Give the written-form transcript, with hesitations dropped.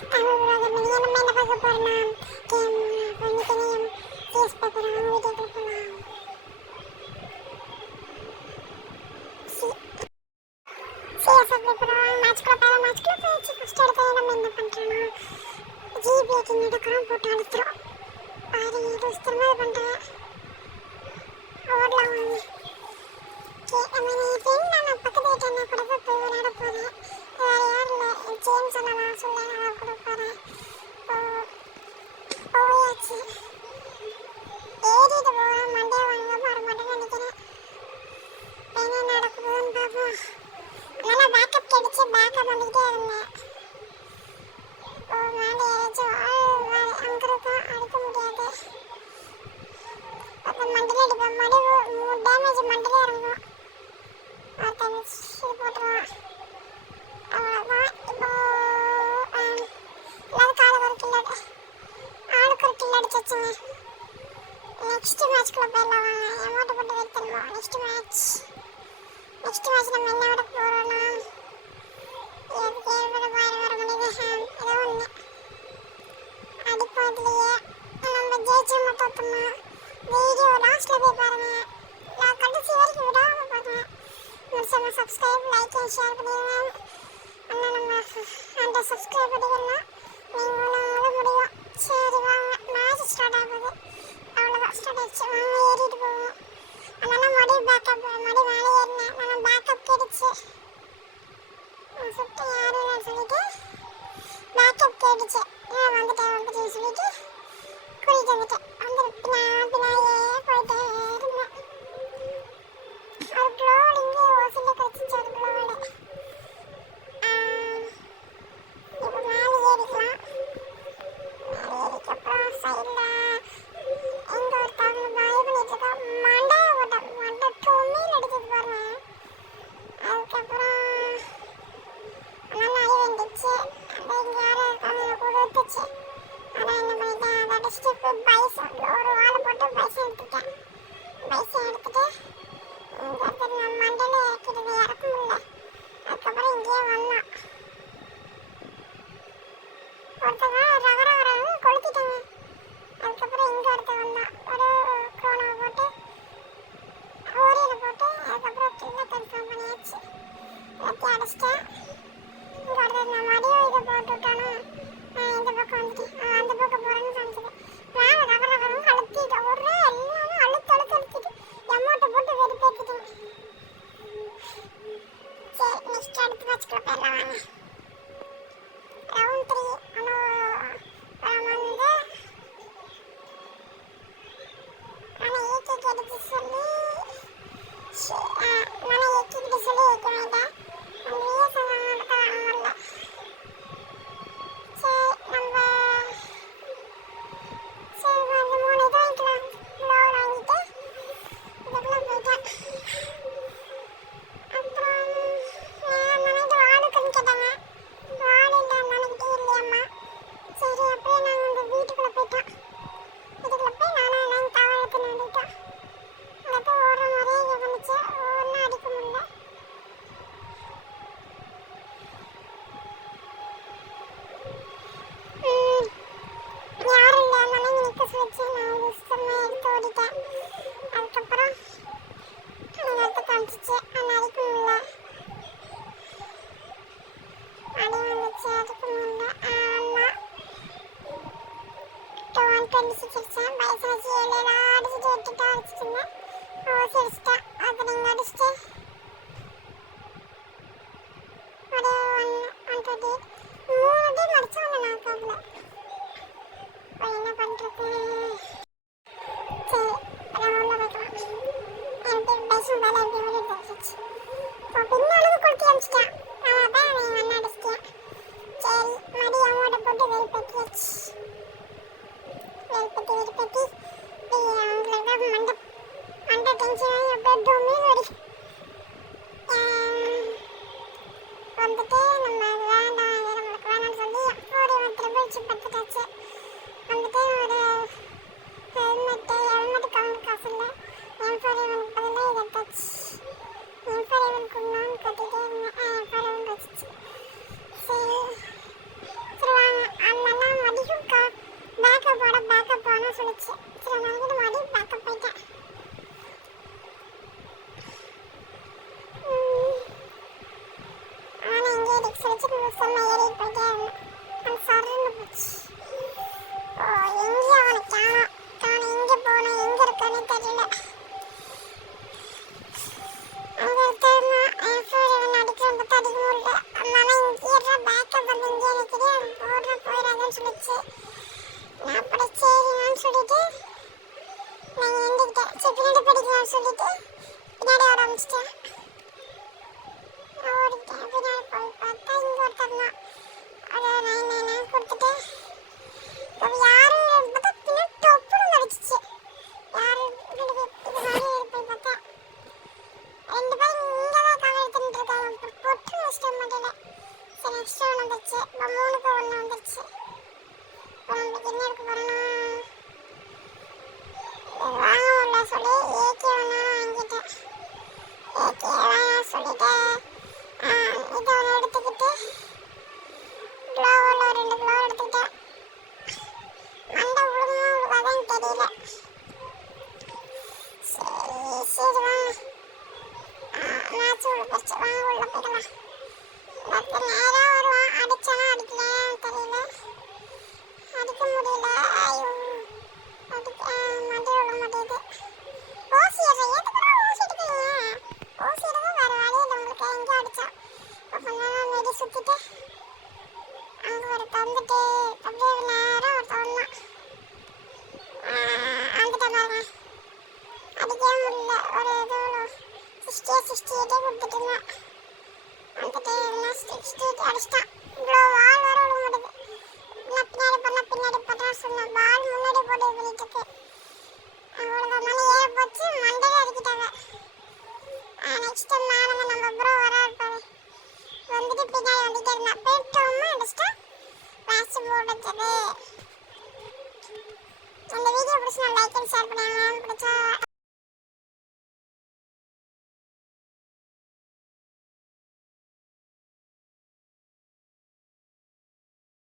தமிழ் உலகம் நம்ம என்ன பார்க்க போறோம்னா இன்னைக்கு சிஎஸ் பேப்பர் வீடியோக்குள்ள போகலாம். சிஎஸ் பேப்பர் மேட்ச்க்குள்ள போயிடுச்சு. ஃபர்ஸ்ட் எடுத்து நம்ம என்ன பண்ணுறோம்னா ஜிபிஏக்கு நடக்கிறோம் போட்டு அடிக்கிறோம். பாரு இது திரும்ப பண்ணுறேன் ஓடலாம் வாங்க. நம்ம ஃப்ரெண்ட் நான் பக்கத்து வீட்டு என்ன கூட போய் விளையாட போகிறேன். வேறு யாரும் இல்லை, ஜேம்ஸ் நான் சொல்ல நான் கூட போகிறேன். போயாச்சு ஏறிட்டு போகிறேன். மண்டே வாங்க வர மாட்டேன்னு நினைக்கிறேன். என்ன நடக்குதுன்னு பார்ப்போம். நல்லா பேக்கப் கிடைச்சி பேக்கப் பண்ணிக்கிட்டே இருந்தேன். மேலே ஏதாச்சும் அங்கே இருக்கும் அடிக்க முடியாது. அப்போ மண்டலே அடிப்பேன். மடி டேமேஜ் மண்டலே இறங்கும். போட்டுருவான். அவ்வளோதான். இப்போ எல்லாரும் காலுக்கு ஒரு கில் ஆளுக்கு ஒரு கில் அடிச்சிச்சுங்க. நெக்ஸ்ட் மேட்ச்க்குள்ள போயிடலாம் வாங்க. அமௌண்ட் போட்டு வெயிட் பண்ணுவோம். நெக்ஸ்ட் மேட்ச் நம்ம என்ன விட போகிறோம்னா ஏழு வர முடியுது. ஏதோ ஒன்று அடிப்போம். இதுலையே நம்ம ஜெயிச்சு மட்டும் வீடியோ லாஸ்ட்டில் போய் பாருங்கள். நான் கடைசி வரைக்கும் விடாமல் பாருங்கள். முடிச்சவங்க சப்ஸ்கிரைப் லைக் அண்ட் ஷேர் பண்ணிடுங்க. ஆனால் நம்ம 100 சப்ஸ்கிரைப் பண்ணிக்கணும்னா நீங்களும் முடியும். சரி வாங்க, மேட்ச் ஸ்டார்ட் ஆகுது. அவ்வளோதான், ஸ்டார்ட் ஆகிடுச்சு. வாங்க ஏறிட்டு போவோம். அதனால் மடி பேக்கப் மடி மேலே ஏறினேன். நான் பேக்கப் கிடைச்சு சுட்டு யாரும் சொல்லிட்டு பேக்கப் கேட்டுச்சு. வந்துட்டேன் சொல்லிட்டு கூட்டிகிட்டு வந்துட்டேன். பின்னாயே போயிட்டே இருந்தேன். ஒரு க்ளோவ் இங்கே ஓசில் கிடச்சிச்சு. ஒரு க்ளோவில் இப்போ மேலே ஏறிக்கலாம். ஏறிக்கப்புறம் சைடில் எங்கே ஒருத்தவங்க பாய் பண்ணிட்டு இருக்கா. மண்டை டொம்மில் அடிச்சது பாருங்க. அதுக்கப்புறம் நல்லா அடி வந்துச்சு. அந்த இங்கே யாரும் இருக்காங்க கொடுத்துச்சு. ஆனால் என்ன பண்ணிட்டேன், அதை அடிச்சுட்டு பைஸ் ஒரு வாழை போட்டு பைஸ் எடுத்துட்டேன். பைஸை எடுத்துட்டு நான் மண்டையில் இறக்கிடுது, இறக்க முடியல. அதுக்கப்புறம் இங்கேயே வந்தான். ஒருத்தங்க ரகரகரன்னு கொளுத்திட்டாங்க. அதுக்கப்புறம் இங்கே ஒருத்தன் வந்தான். ஒரு க்ரோனாவை போட்டு ஓரியில் போட்டு அதுக்கப்புறம் கில்லை கன்ஃபார்ம் பண்ணியாச்சு. எல்லாத்தையும் அடிச்சிட்டேன். இங்கே ஒருத்தர் நான் மடியும் இதை போட்டு விட்டானா இந்த பக்கம் வந்துட்டேன். அந்த பக்கம் போகிறேன்னு காமிச்சது. நான் ரகரகரன்னு அழுத்திட்டேன். ஒரு எல்லாமே அழுத்திட்டு அமௌண்ட்டை போட்டு வெறுப்பேற்றிட்டேன். சரி, நெக்ஸ்ட் அடுத்து மேட்ச்க்குள்ள போயிடலாம் வாங்க. ரவுண்ட் 3 ஆனால் ஏகேக்கு எடுத்து சொல்லி நான் ஏகேக்கிட்ட சொல்லி வைக்க வேண்டாம். அந்த விஎஸ்என் நடத்த வரல. சரி அந்த 3 இது வாங்கிக்கலாம். லோவ் வாங்கிட்டு இதுக்குள்ளே போயிட்டேன். அப்புறம் நினைட்டு வாழுக்குன்னு கேட்டாங்க. வாழை இல்லை நினைக்கிட்டே இல்லையம்மா. சரி அப்படியே நாங்கள் அந்த வீட்டுக்குள்ளே போயிட்டோம். வீட்டுக்குள்ளே போய் நாங்கள் தவறத்து நடிட்டோம். அதை போய் ஓடுற மாதிரியே கவனிச்சு ஒன்றும் அடிக்க முடியல. யாரும் இல்லை அதனால நிற்க வச்சு நான் புஸ்தமாக எடுத்து ஓடிட்டேன். அதுக்கப்புறம் அந்த இடத்த காமிச்சிச்சு. ஆனால் அடிக்க முடியல. அடி வந்துச்சு, அடிக்க முடியல. ஆனால் 126 அடிச்சேன். பைசா வச்சு 7 அடிச்சுட்டு 8 அடிச்சுட்டு இருந்தேன். ஓசி அடிச்சிட்டேன். அது நீங்கள் அடிச்சுட்டு ஒரு 128 3 டைம் அடித்தா ஒன்று நாக்காகல. இப்போ என்ன பண்ணுறது? சரி உள்ள வைக்கலாம். எனக்கு பைசன் வேலை எப்படி ஓடி தெரிஞ்சிச்சு. இப்போ பின்னாலும் கொளுத்தி அனுப்பிச்சிட்டேன். நான் தான் எங்கள் அண்ணன் அடிச்சிட்டேன். சரி மடி அமௌண்ட்டை போட்டு வெறுப்பேற்றியாச்சு. வெறுப்பேற்றி அவங்களுக்கு தான் மண்டை டென்ஷன் ஆகி அப்படியே டொம்மின்னு ஓடி வந்துட்டு நம்ம வேண்டாம் நம்மளுக்கு வேணாம்னு சொல்லி ஒரு திரும்ப வச்சு பத்துட்டாச்சு. வந்துட்டு ஒரு வச்சு செம்ம ஏறிட்டு போயிட்டே இருந்தேன். அந்த சருன்னு போச்சு. எங்கேயும் அவனை காணோம். எங்கே போனேன், எங்கே இருக்கானே தெரியல. அங்கே திரும்ப என் சூரியன் அடிக்கிறேன் பார்த்து அடிக்க முடியல. அதனால இங்கே பேக்கப் வந்து இங்கே நிற்கிறேன், போயிடாதுன்னு சொல்லிச்சு. நான் அப்படி சரிங்கன்னு சொல்லிட்டு நான் எந்திக்கிட்டேன். சரி பின்னாடி படிக்கலாம்னு சொல்லிட்டு பின்னாடி ஓட ஆரம்பிச்சிட்டேன். ஓடிட்டேன். பின்னாடி போய் பார்த்தா இங்கே ஒருத்தர் தான். ஒரு 999 கொடுத்துட்டு யாரும் பார்த்தா பின்னாடி டொப்புன்னு அடிச்சிச்சு. யாரு இது மாதிரி போய் பார்த்தா 2 பேரும் இங்கே தான் கவர் எடுத்துட்டு இருக்காங்க. பொட்டு வச்சிட்ட மாட்டேல. சரி நெக்ஸ்ட் ஒன்று வந்துருச்சு. இப்போ 3க்கு 1 வந்துருச்சு. இப்போ நம்மளுக்கு என்ன இருக்கு போகிறோன்னா வாங்க உள்ள சொல்லி ஏகே ஒன்று வாங்கிட்டேன். ஏகே வேணாம் சொல்லிட்டு இதை ஒன்று எடுத்துக்கிட்டு க்ளோவில் 2 க்ளோ எடுத்துக்கிட்டேன். மண்டை விழுகுமா விழுகாதான்னு தெரியல. சரி வாங்க மேட்ச் உள்ள போச்சு. வாங்க உள்ள போயிடலாம். பத்து நேரம் வருவான். அடிச்சானா அடிக்கலையான்னு தெரியல. அடிக்க முடியல. ஐயோ அடிக்க மண்டை விட மாட்டேங்குது. ஓசி எதுக்குடா ஓசி எடுக்கிறீங்க? ஓசி எடுக்க வேறு வழி இல்லை உங்களுக்கு. எங்கே அடித்தா கொஞ்ச நேரம் வெடி சுற்றிட்டு அங்கே ஒரு தந்துட்டு அப்படியே நேரம் ஒரு தவணலாம் வந்துட்டேன் பாருங்க. அடிக்கவே முடியல. ஒரு இது 68 கொடுத்துட்டு இருந்தேன். வந்துட்டு எல்லாம் 68 அடிச்சிட்டான். இவ்வளோ வால் வர விட மாட்டேது. நான் பின்னாடி பண்ண சொன்னேன். பால் முன்னாடி போட்டு பண்ணிட்டு இருக்கு. அவ்வளோதான் மணி ஏற போச்சு. மண்டையே அடிக்கிட்டாங்க. நெக்ஸ்ட் டைம் நானுங்க நம்ம ப்ரோ வராரு வந்துட்டு பின்னாடி வந்துட்டே இருந்தேன். போயிட்டோமா அடிச்சிட்டா மேட்ச் போடுறது. அந்த வீடியோ பிடிச்சி நான் லைக் அண்ட் ஷேர் பண்ணுவாங்க. பிடிச்சா